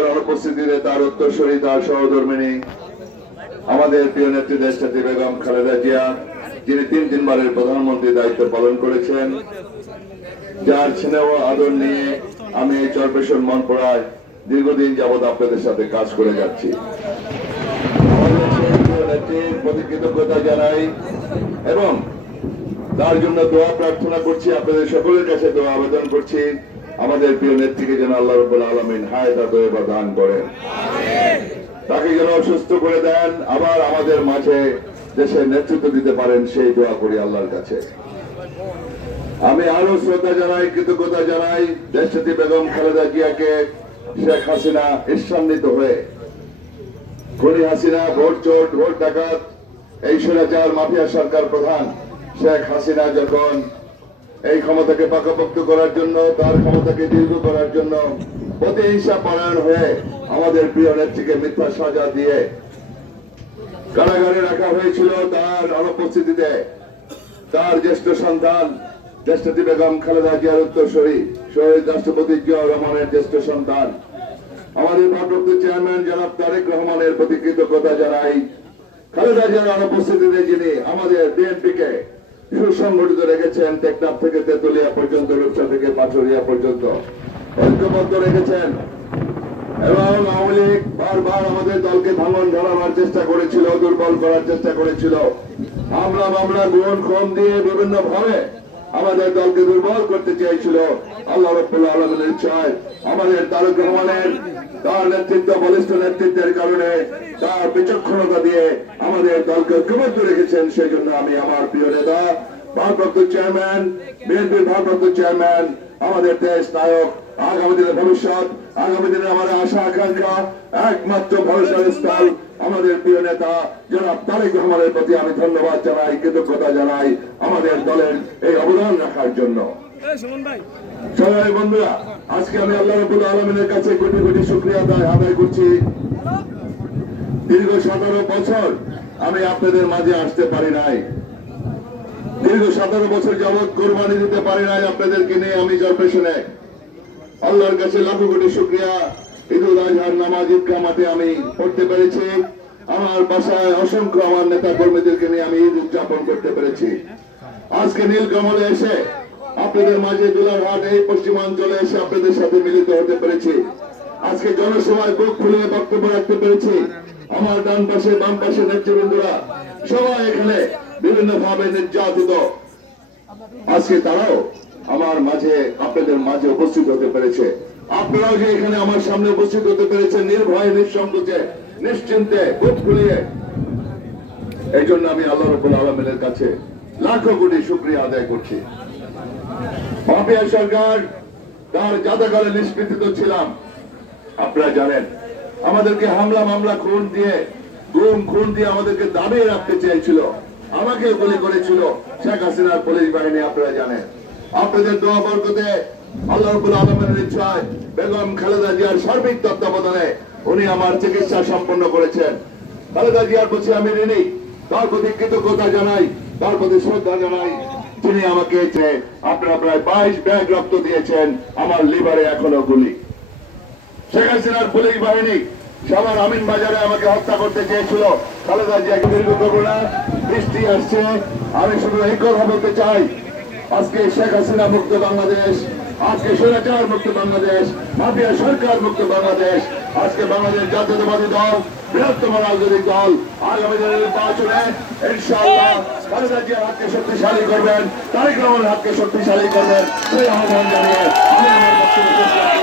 জিয়ার অনুপস্থিতিতে তার উত্তরসূরি, তার সহধর্মিণী, আমাদের প্রিয় নেত্রী দেশনেত্রী বেগম খালেদা জিয়া, যিনি তিনবারের প্রধানমন্ত্রীর দায়িত্ব পালন করেছেন, যার স্নেহ আদর নিয়ে আমি এই চরপেশন মনপুরায় দীর্ঘদিন যাবৎ আপনাদের সাথে কাজ করে যাচ্ছি। নেত্রীর প্রতি কৃতজ্ঞতা জানাই এবং তার জন্য দোয়া প্রার্থনা করছি, আপনাদের সকলের কাছে দোয়া আবেদন করছি, আমাদের প্রিয় নেত্রীকে যেন আল্লাহ রাব্বুল আলামিন হায়াত দান করেন, তাকে যেন সুস্থ করে দেন, আবার আমাদের মাঝে দেশের নেতৃত্ব দিতে পারেন, সেই দোয়া করি আল্লাহর কাছে। আমি আরো শ্রদ্ধা জানাই, কৃতজ্ঞতা জানাই দেশনেত্রী বেগম খালেদা জিয়াকে। শেখ হাসিনা ঈর্ষান্বিত হয়ে, খুনি হাসিনা, ভোট চোর, ভোট ডাকাত, এই স্বৈরাচার মাফিয়া সরকার প্রধান শেখ হাসিনা যখন এই ক্ষমতাকে পাকাপোক্ত করার জন্য, তার ক্ষমতাকে দীর্ঘ করার জন্য প্রতিহিংসা পরায়ণ হয়ে আমাদের প্রিয় নেত্রীকে মিথ্যা সাজা দিয়ে কারাগারে রাখা হয়েছিল, তার অনুপস্থিতিতে তার জ্যেষ্ঠ সন্তান দেশনেত্রী বেগম খালেদা জিয়ার উত্তরসূরি শহীদ রাষ্ট্রপতি জিয়াউর রহমানের জ্যেষ্ঠ সন্তান আমাদের ভারপ্রাপ্ত চেয়ারম্যান জনাব তারেক রহমানের প্রতি কৃতজ্ঞতা জানাই। খালেদা জিয়ার অনুপস্থিতিতে যিনি আমাদের বিএনপিকে সুসংগঠিত রেখেছেন, টেকনাফ থেকে তেতুলিয়া পর্যন্ত, রূপসা থেকে পাথরিয়া পর্যন্ত ঐক্যবদ্ধ রেখেছেন, এবং আওয়ামী লীগ বারবার আমাদের দলকে ভাঙন ধরাবার চেষ্টা করেছিল, দুর্বল করার চেষ্টা করেছিল, মামলা গুণ খুন দিয়ে বিভিন্ন ভাবে আমাদের দলকে দুর্বল করতে চেয়েছিল। আল্লাহ রাব্বুল আলামিনের ইচ্ছায় আমাদের তারেক রহমানের তার নেতৃত্ব, বলিষ্ঠ নেতৃত্বের কারণে, তার বিচক্ষণতা দিয়ে আমাদের দলকে ঐক্যবদ্ধ রেখেছেন। সেই জন্য আমি আমার প্রিয় নেতা, ভারপ্রাপ্ত চেয়ারম্যান, বিএনপির ভারপ্রাপ্ত চেয়ারম্যান, আমাদের দেশ নায়ক, আগামী দিনের ভবিষ্যৎ, আগামী দিনে আমাদের আশা আকাঙ্ক্ষা, একমাত্র ভরসার স্থল আমাদের প্রিয় নেতা জনাব তারেক রহমানের প্রতি আমি ধন্যবাদ জানাই, কৃতজ্ঞতা জানাই আমাদের দলের এই অবদান রাখার জন্য। সবাই বন্ধুরা, আজকে আমি আল্লাহ রাব্বুল আলামিনের কাছে কোটি কোটি শুকরিয়া আদায় করছি। দীর্ঘ 17 বছর আমি আপনাদের মাঝে আসতে পারি নাই, দীর্ঘ 17 বছর যাবৎ কোরবানি দিতে পারি নাই আপনাদেরকে নিয়ে। আমি চরপেশনে আল্লাহর কাছে লাখো কোটি শুকরিয়া। ঈদুল আজহার নামাজ ঈদগাহ মাঠে আমি পড়তে পেরেছি, আমার বাসায় অসংখ্য আমার নেতা কর্মীদেরকে নিয়ে আমি ঈদ উদযাপন করতে পেরেছি। আজকে নীলকমলে এসে আপনাদের মাঝে জোলারহাট এই পশ্চিমাঞ্চলে এসে আপনাদের সাথে মিলিত হতে পেরেছি। আজকে জনসভায় বুক ফুলিয়ে বক্তব্য রাখতে পেরেছি। আমার ডান পাশে বাম পাশে নেতৃবৃন্দরা সবাই এখানে বিভিন্ন ভাবে নির্যাতিত, আজকে তারাও আমার মাঝে, আপনাদের মাঝে উপস্থিত হতে পেরেছে। আপনারাও যে এখানে আমার সামনে উপস্থিত হতে পেরেছেন নির্ভয়ে, নিঃসংকোচে, নিশ্চিন্তে, বুক ফুলিয়ে, এই জন্য আমি আল্লাহ রাব্বুল আলামিনের কাছে লাখো কোটি শুকরিয়া আদায় করছি। মাফিয়া সরকার তার জাদাগারে নিষ্পেষিত ছিলাম, আপনারা জানেন। আমাদেরকে হামলা মামলা খুন দিয়ে, গুম খুন দিয়ে আমাদেরকে দাবিয়ে রাখতে চেয়েছিল, আমাকে গুলি করেছিল শেখ হাসিনার পুলিশ বাহিনী, আপনারা জানেন। আপনাদের দোয়া বরকতে, আল্লাহ রাব্বুল আলামিনের ইচ্ছায় বেগম খালেদা জিয়ার সার্বিক তত্ত্বাবধানে উনি আমার চিকিৎসা সম্পন্ন করেছেন। খালেদা জিয়ার প্রতি আমি ঋণী, তার প্রতি কৃতজ্ঞতা জানাই, তার প্রতি শ্রদ্ধা জানাই। তিনি আমাকে আপনারা প্রায় 22 ব্যাগ রক্ত দিয়েছেন, আমার লিভারে এখনো গুলি। শেখ হাসিনার পুলিশ বাহিনী সাভার আমিন বাজারে আমাকে হত্যা করতে চেয়েছিল। খালেদা জিয়াকে দীর্ঘ করোনা বৃষ্টি আসছে, আমি শুধু এই কথা বলতে চাই, আজকে শেখ হাসিনা মুক্ত বাংলাদেশ, আজকে স্বৈরাচার মুক্ত বাংলাদেশ, মাফিয়া সরকার মুক্ত বাংলাদেশ। আজকে বাংলাদেশ জাতীয়তাবাদী দল, বৃহত্তম রাজনৈতিক দল, আগামী দিনের নির্বাচনে ইনশাআল্লাহ খালেদা জিয়ার হাতকে শক্তিশালী করবেন, তারেক রহমানের হাতকে শক্তিশালী করবেন, সেই আহ্বান জানিয়ে আমি আমার বক্তব্য